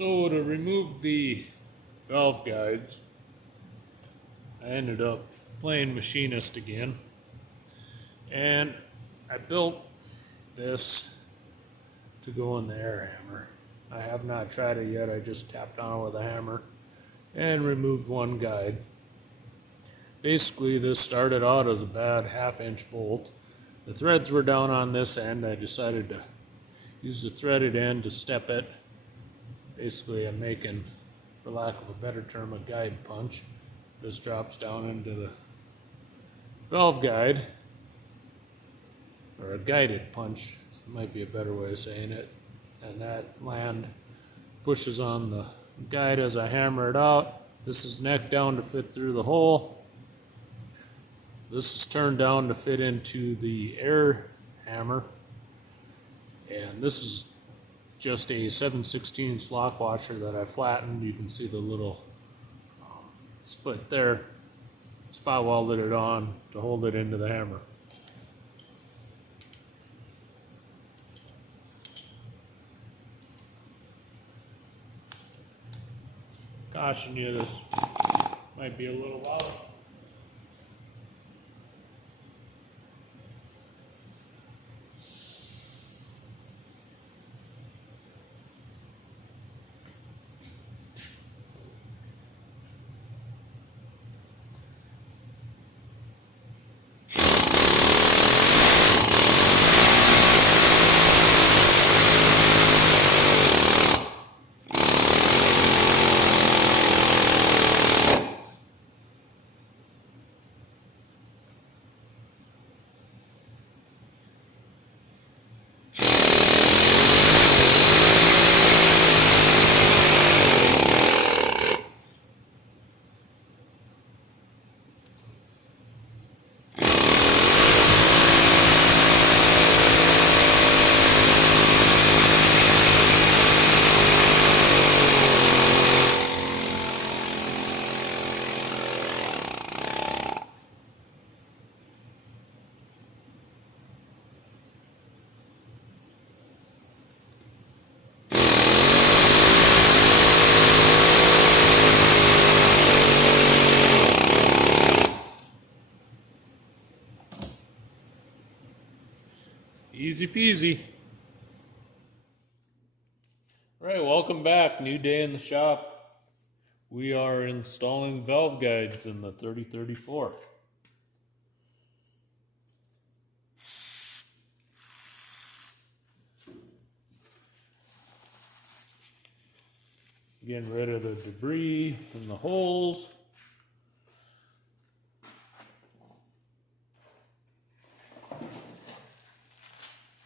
So to remove the valve guides, I ended up playing Machinist again. And I built this to go in the air hammer. I have not tried it yet. I just tapped on it with a hammer and removed one guide. Basically, this started out as a bad half-inch bolt. The threads were down on this end. I decided to use the threaded end to step it. Basically, I'm making, for lack of a better term, a guide punch. This drops down into the valve guide, or a guided punch, might be a better way of saying it. And that land pushes on the guide as I hammer it out. This is neck down to fit through the hole. This is turned down to fit into the air hammer. And this is just a 7/16 lock washer that I flattened. You can see the little split there. Spot welded it on to hold it into the hammer. Caution you, this might be a little loud. Easy peasy. Right, welcome back. New day in the shop. We are installing valve guides in the 3034. Getting rid of the debris from the holes.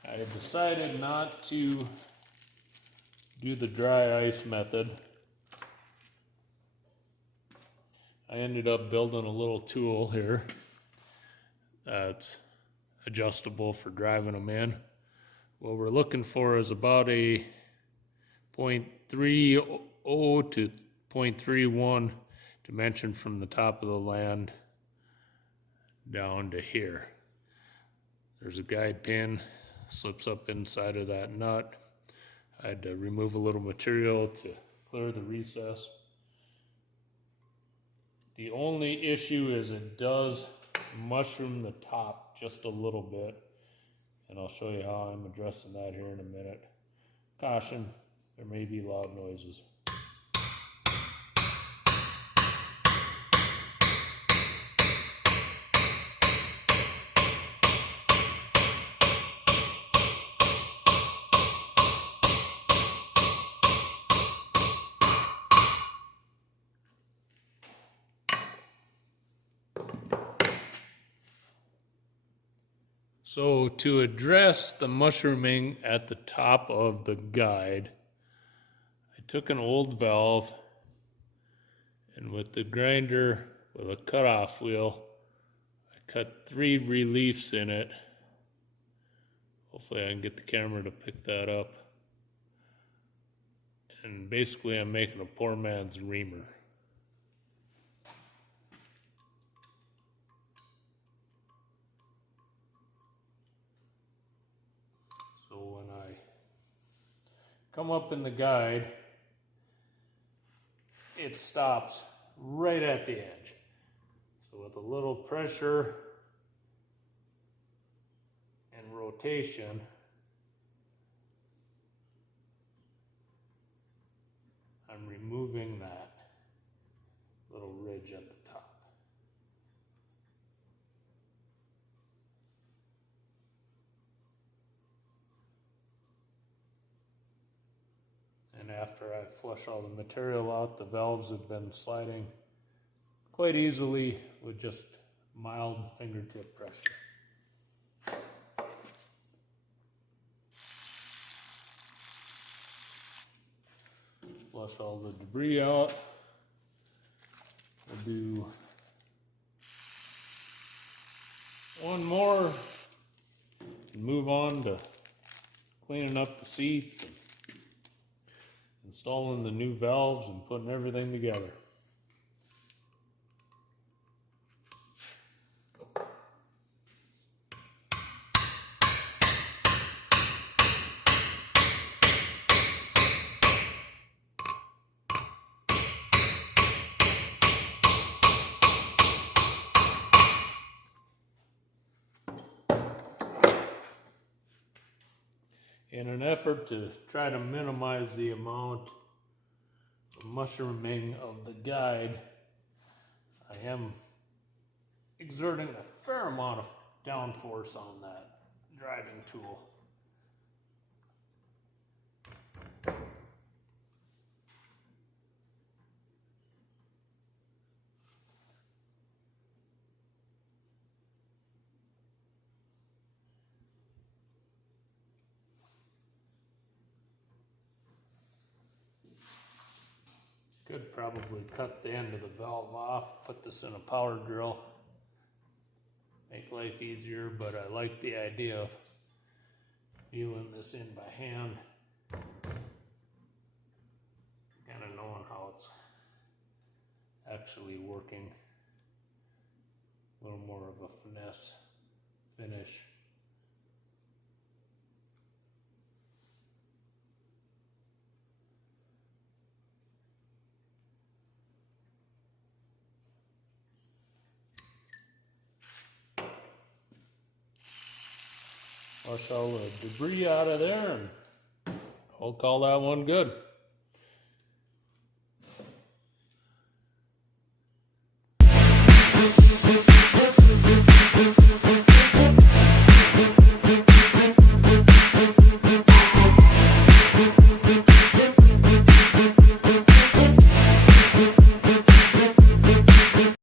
I decided not to do the dry ice method. I ended up building a little tool here that's adjustable for driving them in. What we're looking for is about a 0.30 to 0.31 dimension from the top of the land down to here. There's a guide pin, slips up inside of that nut. I had to remove a little material to clear the recess. The only issue is it does mushroom the top just a little bit, and I'll show you how I'm addressing that here in a minute. Caution, there may be loud noises. So to address the mushrooming at the top of the guide, I took an old valve and with the grinder with a cutoff wheel, I cut 3 reliefs in it. Hopefully I can get the camera to pick that up. And basically I'm making a poor man's reamer. So when I come up in the guide, it stops right at the edge. So with a little pressure and rotation, I'm removing that little ridge at the top. And after I flush all the material out, the valves have been sliding quite easily with just mild fingertip pressure. Flush all the debris out. We'll do one more and move on to cleaning up the seats, and installing the new valves, and putting everything together. In an effort to try to minimize the amount of mushrooming of the guide, I am exerting a fair amount of downforce on that driving tool. Could probably cut the end of the valve off, put this in a power drill, make life easier, but I like the idea of feeling this in by hand, kind of knowing how it's actually working. A little more of a finesse finish. Flush all the debris out of there, and I'll call that one good.